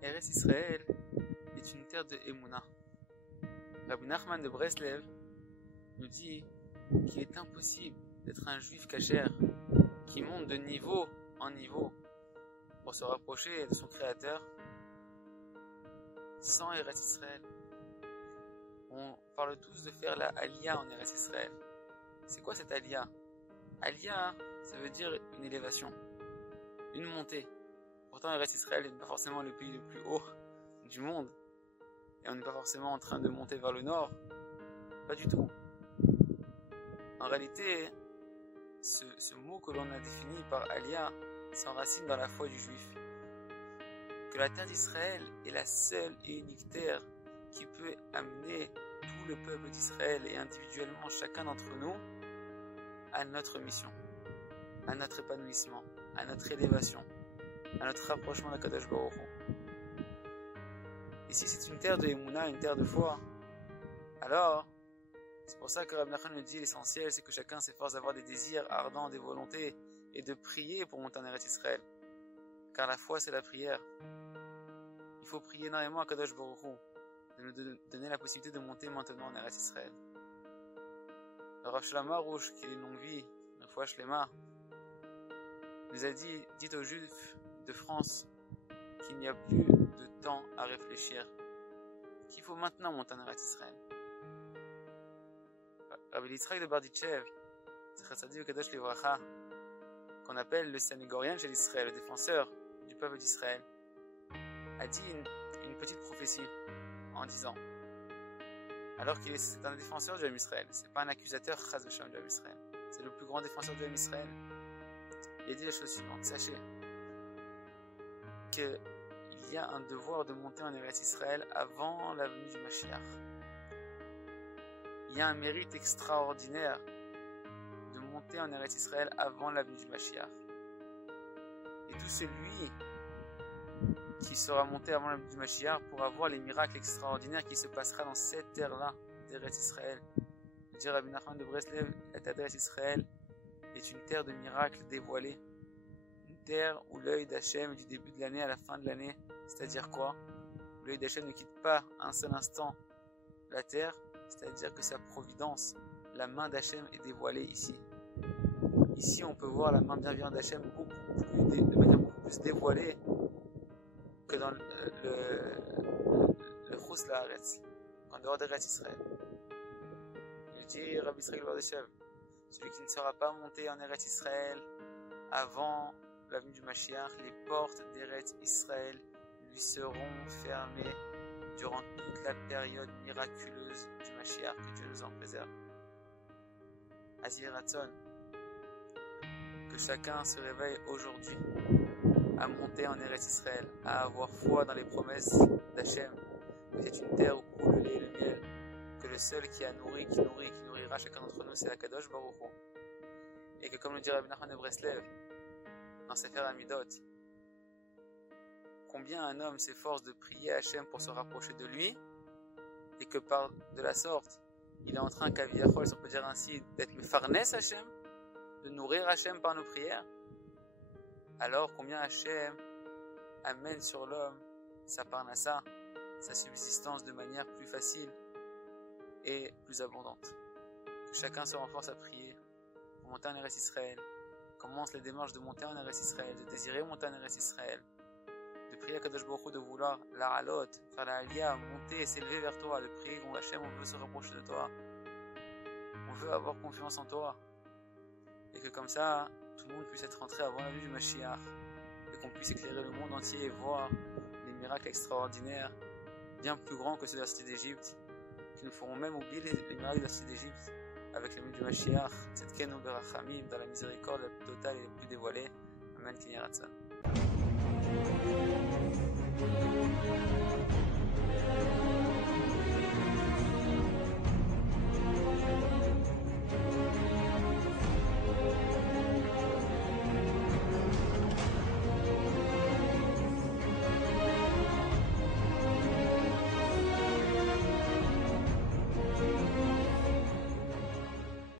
Eretz Israël est une terre de Emouna. Rabbi Nachman de Breslev nous dit qu'il est impossible d'être un juif cachère qui monte de niveau en niveau pour se rapprocher de son créateur sans Eretz Israël. On parle tous de faire la Aliyah en Eretz Israël. C'est quoi cette Aliyah? Aliyah, ça veut dire une élévation, une montée. Pourtant, Eretz Israël n'est pas forcément le pays le plus haut du monde. Et on n'est pas forcément en train de monter vers le nord. Pas du tout. En réalité, ce mot que l'on a défini par Aliyah s'enracine dans la foi du juif. Que la terre d'Israël est la seule et unique terre qui peut amener tout le peuple d'Israël et individuellement chacun d'entre nous à notre mission, à notre épanouissement, à notre élévation, à notre rapprochement d'Akadosh Baruch Hu. Ici, c'est une terre de Emouna, une terre de foi. Alors, c'est pour ça que Rabbi Nachman nous dit l'essentiel, c'est que chacun s'efforce d'avoir des désirs ardents, des volontés, et de prier pour monter en Eretz Israël. Car la foi, c'est la prière. Il faut prier énormément à Kadosh Baruch Hu, de nous donner la possibilité de monter maintenant en Eretz Israël. Le Rav Shlomo Arush, qui est une longue vie, une fois Shlema, nous a dit, dites aux Juifs de France qu'il n'y a plus de temps à réfléchir, qu'il faut maintenant monter en Eretz Israël. Rabbi Yitzhak de Barditchev, Tzaddik Kadosh Livracha, qu'on appelle le Sanégorien chez l'Israël, le défenseur du peuple d'Israël, a dit une petite prophétie en disant, alors qu'il est un défenseur du peuple d'Israël, c'est pas un accusateur chas v'shalom du peuple d'Israël, c'est le plus grand défenseur du peuple d'Israël. Il a dit la chose suivante, sachez qu'il y a un devoir de monter en Eretz Israël avant la venue du Mashiach. Il y a un mérite extraordinaire de monter en Eretz Israël avant la venue du Mashiach. Et tout celui qui sera monté avant la venue du Mashiach pourra voir les miracles extraordinaires qui se passera dans cette terre-là d'Eretz Israël. Le dit Rabbi Nachman de Breslev, la terre d'Eretz Israël est une terre de miracles dévoilés. Une terre où l'œil d'Hachem du début de l'année à la fin de l'année, c'est-à-dire quoi? L'œil d'Hachem ne quitte pas un seul instant la terre, c'est-à-dire que sa providence, la main d'Hachem est dévoilée ici. Ici, on peut voir la main bienveillante d'Hachem de manière beaucoup plus dévoilée que dans le Chus La'aretz, en dehors d'Eretz Israël. Il dit Rabbi Israël Barditchev, celui qui ne sera pas monté en Eretz Israël avant la venue du Mashiach, les portes d'Eretz Israël lui seront fermées durant toute la période miraculeuse du Mashiach, que Dieu nous en préserve. Azir Hatson, que chacun se réveille aujourd'hui à monter en Eretz Israël, à avoir foi dans les promesses d'Hachem, que c'est une terre où coule le lait et le miel, que le seul qui a nourri, qui nourrira chacun d'entre nous, c'est Akadosh Baruch Hu. Et que comme le dit Rabbi Nachman de Breslev, dans Sefer Amidot, combien un homme s'efforce de prier à Hachem pour se rapprocher de lui, et que par de la sorte, il est en train, Kaviyachol, si on peut dire ainsi, d'être le Farnès Hachem, de nourrir Hachem par nos prières, alors combien Hachem amène sur l'homme sa parnassa, sa subsistance de manière plus facile et plus abondante. Que chacun se renforce à prier pour monter en Eretz Israël, commence les démarches de monter en Eretz Israël, de désirer monter en Eretz Israël, de prier à Kadosh Baruch Hu, de vouloir la halot, faire la aliyah, monter et s'élever vers toi, de prier qu'on Hachem, on veut se rapprocher de toi, on veut avoir confiance en toi, et que comme ça, tout le monde puisse être rentré avant la venue du Mashiach, et qu'on puisse éclairer le monde entier et voir des miracles extraordinaires, bien plus grands que ceux de la cité d'Égypte, qui nous feront même oublier les miracles de la cité d'Égypte, avec la venue du Mashiach, cette Ken Berachamim, dans la miséricorde la plus totale et la plus dévoilée. Amen, Ken Yaratzon.